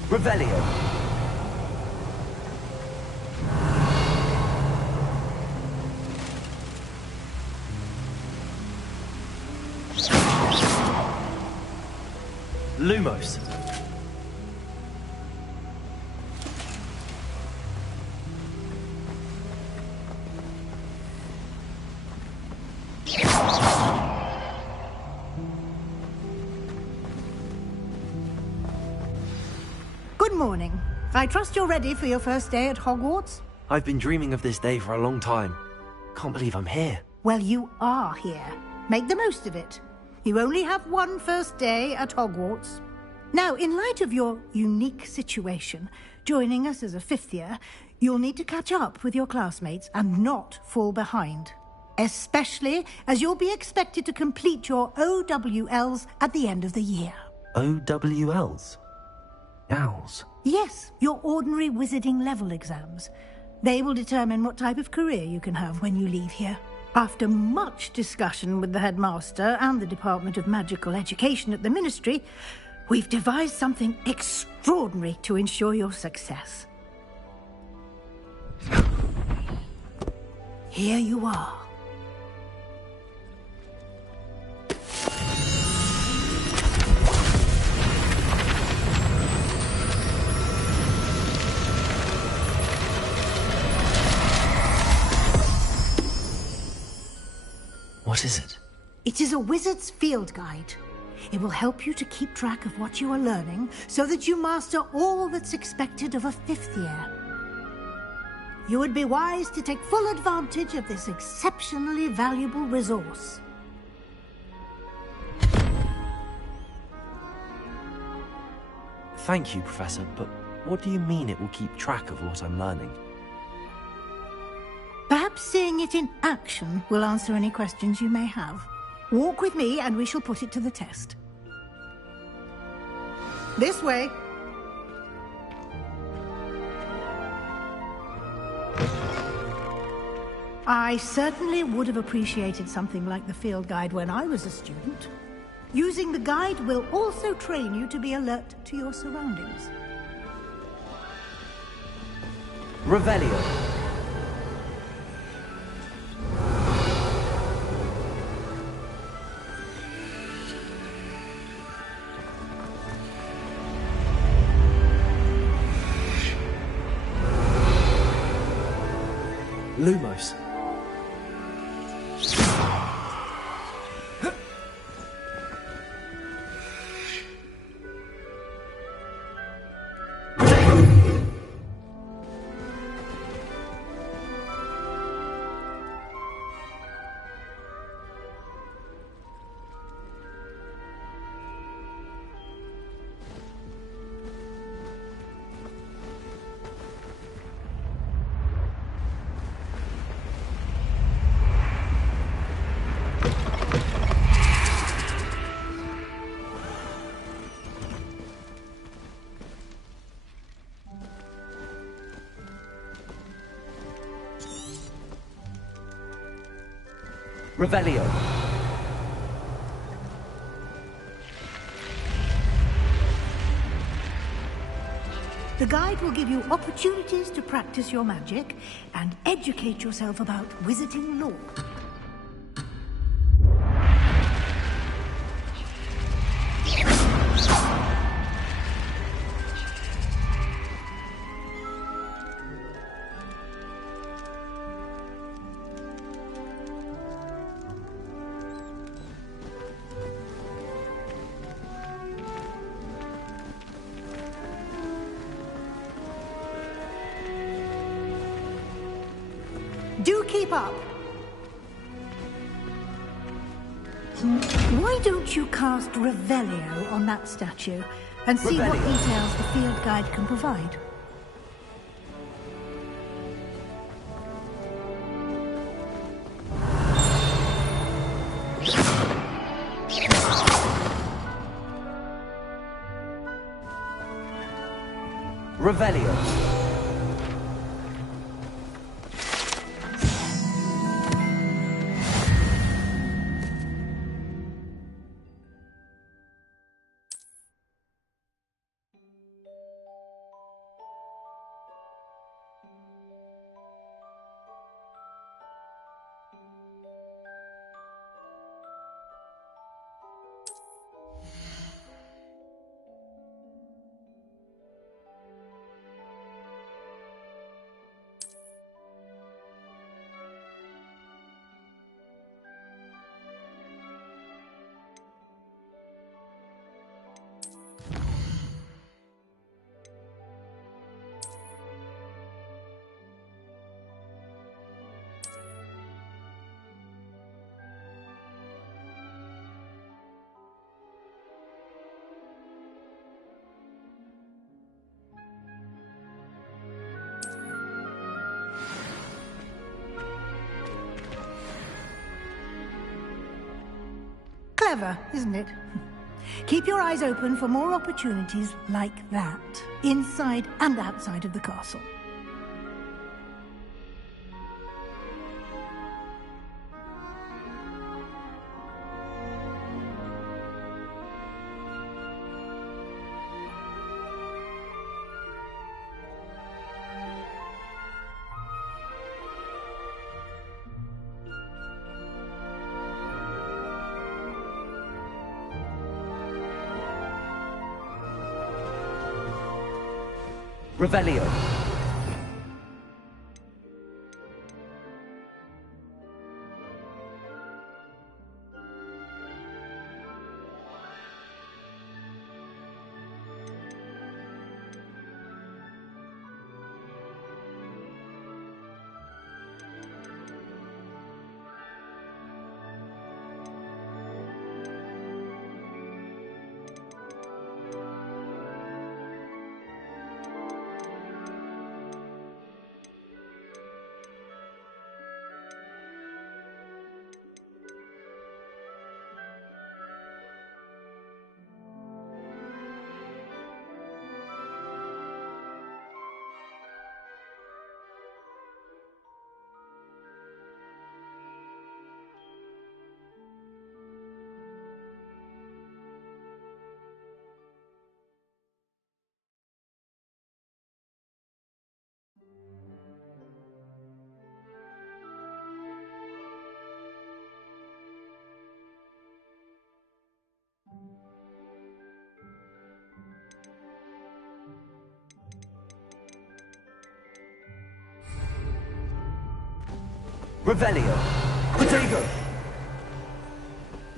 Revelio. Lumos. Good morning. I trust you're ready for your first day at Hogwarts? I've been dreaming of this day for a long time. Can't believe I'm here. Well, you are here. Make the most of it. You only have one first day at Hogwarts. Now, in light of your unique situation, joining us as a 5th year, you'll need to catch up with your classmates and not fall behind. Especially as you'll be expected to complete your OWLs at the end of the year. OWLs? Owls? Yes, your ordinary wizarding level exams. They will determine what type of career you can have when you leave here. After much discussion with the headmaster and the Department of Magical Education at the Ministry, we've devised something extraordinary to ensure your success. Here you are. What is it? It is a wizard's field guide. It will help you to keep track of what you are learning so that you master all that's expected of a 5th year. You would be wise to take full advantage of this exceptionally valuable resource. Thank you, Professor, but what do you mean it will keep track of what I'm learning? Perhaps seeing it in action will answer any questions you may have. Walk with me and we shall put it to the test. This way. I certainly would have appreciated something like the field guide when I was a student. Using the guide will also train you to be alert to your surroundings. Revelio. Lumos. Revelio. The guide will give you opportunities to practice your magic and educate yourself about wizarding lore. Do keep up. Why don't you cast Revelio on that statue and see what details the field guide can provide? Revelio. Clever, isn't it? Keep your eyes open for more opportunities like that, inside and outside of the castle. Revelio. Revelio. Protego.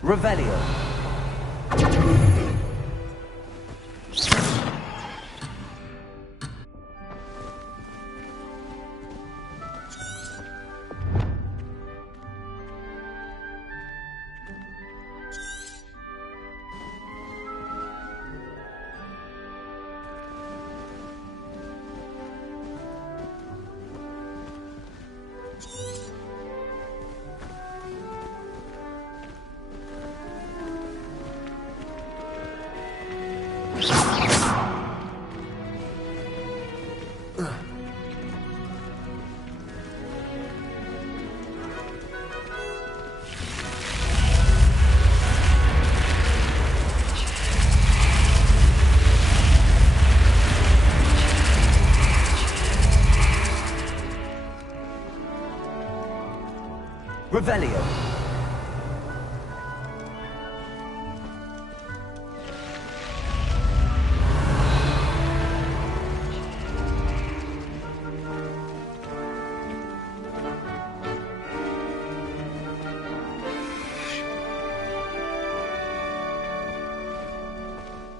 Revelio. Revelio.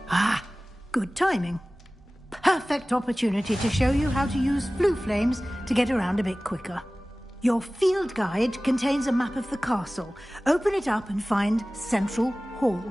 Ah, good timing. Perfect opportunity to show you how to use flue flames to get around a bit quicker. Your field guide contains a map of the castle. Open it up and find Central Hall.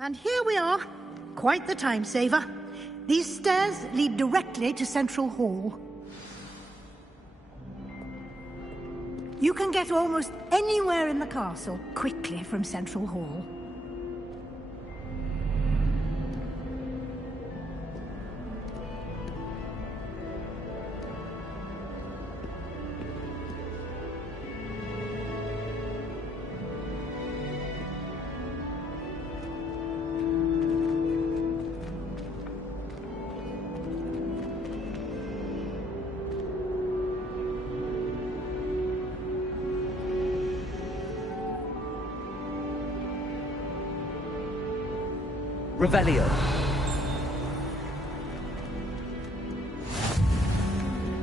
And here we are. Quite the time saver. These stairs lead directly to Central Hall. You can get almost anywhere in the castle quickly from Central Hall. Revelio.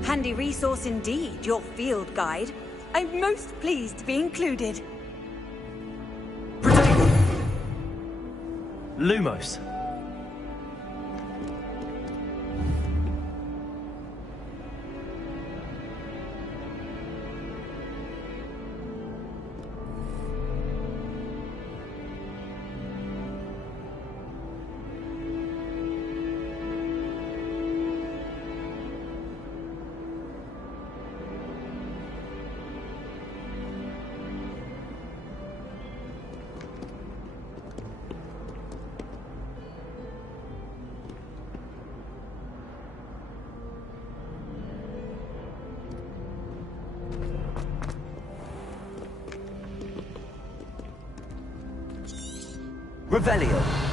Handy resource indeed, your field guide. I'm most pleased to be included. Lumos. Revelio.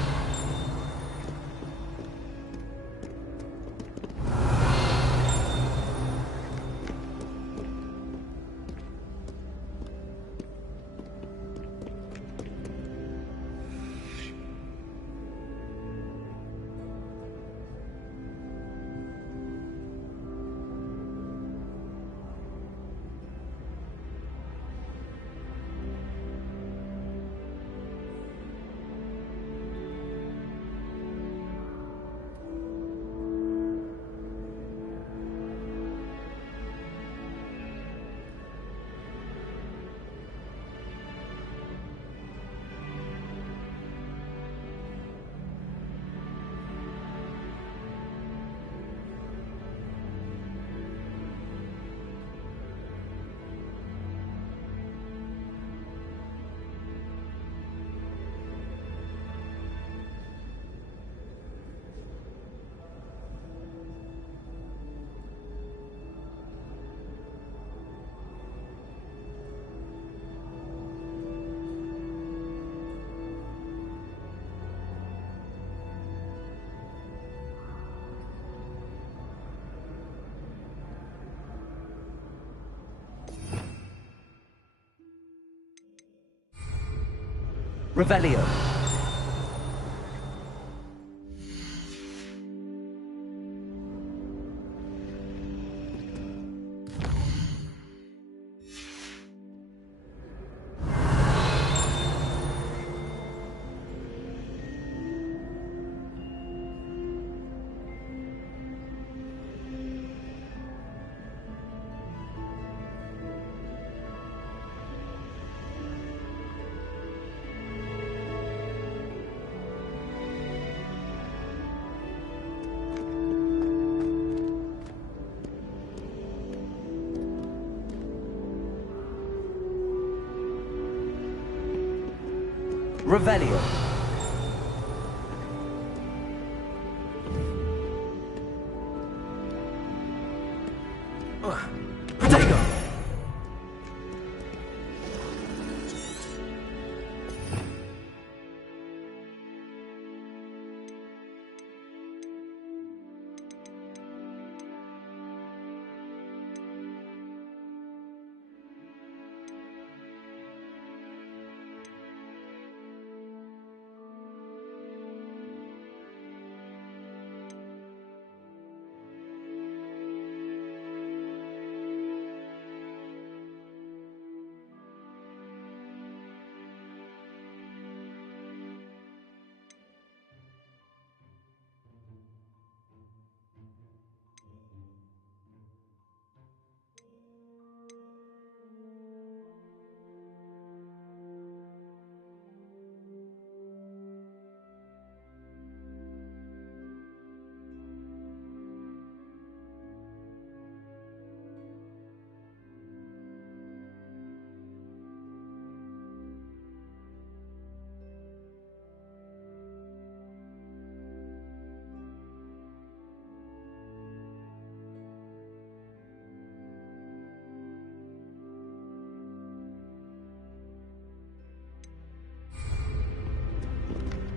Revelio. Revelio. Protego.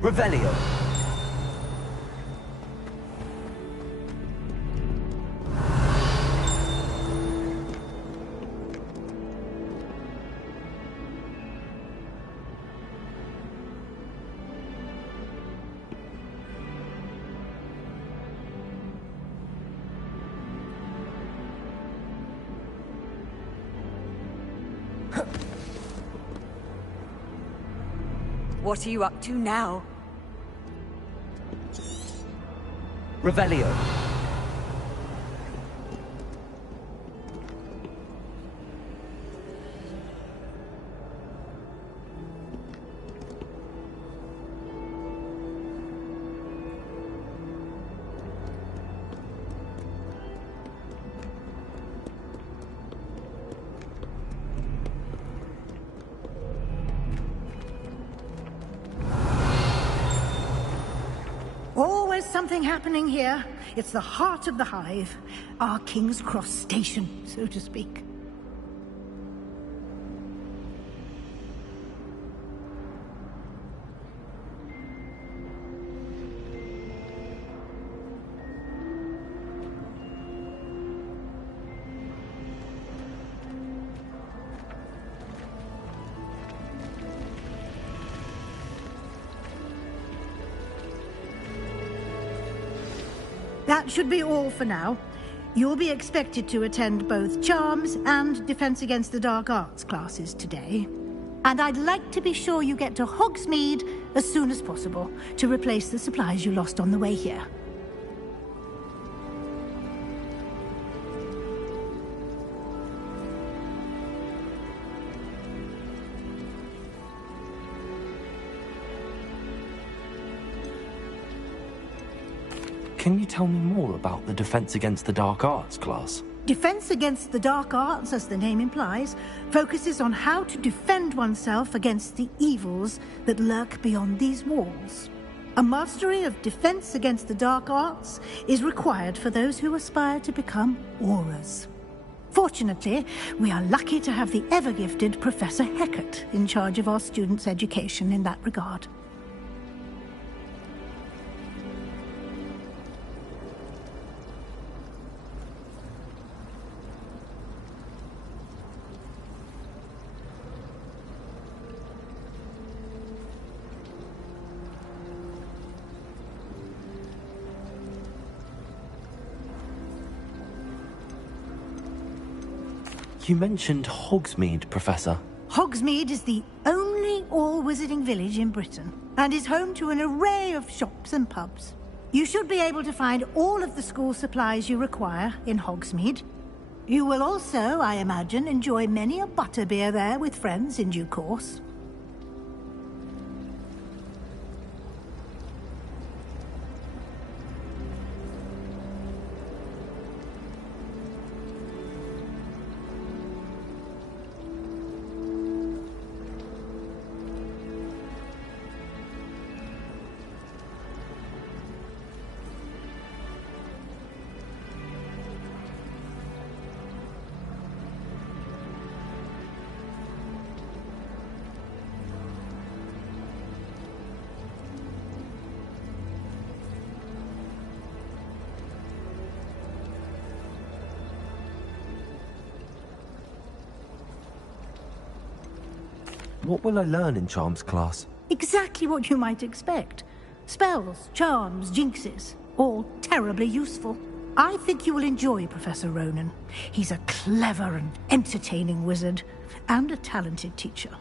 Revelio. What are you up to now? Revelio. Always something happening here. It's the heart of the hive. Our King's Cross station, so to speak. That should be all for now. You'll be expected to attend both Charms and Defense Against the Dark Arts classes today. And I'd like to be sure you get to Hogsmeade as soon as possible to replace the supplies you lost on the way here. Can you tell me more about the Defense Against the Dark Arts class? Defense Against the Dark Arts, as the name implies, focuses on how to defend oneself against the evils that lurk beyond these walls. A mastery of Defense Against the Dark Arts is required for those who aspire to become Aurors. Fortunately, we are lucky to have the ever-gifted Professor Hecat in charge of our students' education in that regard. You mentioned Hogsmeade, Professor. Hogsmeade is the only all-wizarding village in Britain, and is home to an array of shops and pubs. You should be able to find all of the school supplies you require in Hogsmeade. You will also, I imagine, enjoy many a butterbeer there with friends in due course. What will I learn in Charms class? Exactly what you might expect. Spells, charms, jinxes, all terribly useful. I think you will enjoy Professor Ronan. He's a clever and entertaining wizard, and a talented teacher.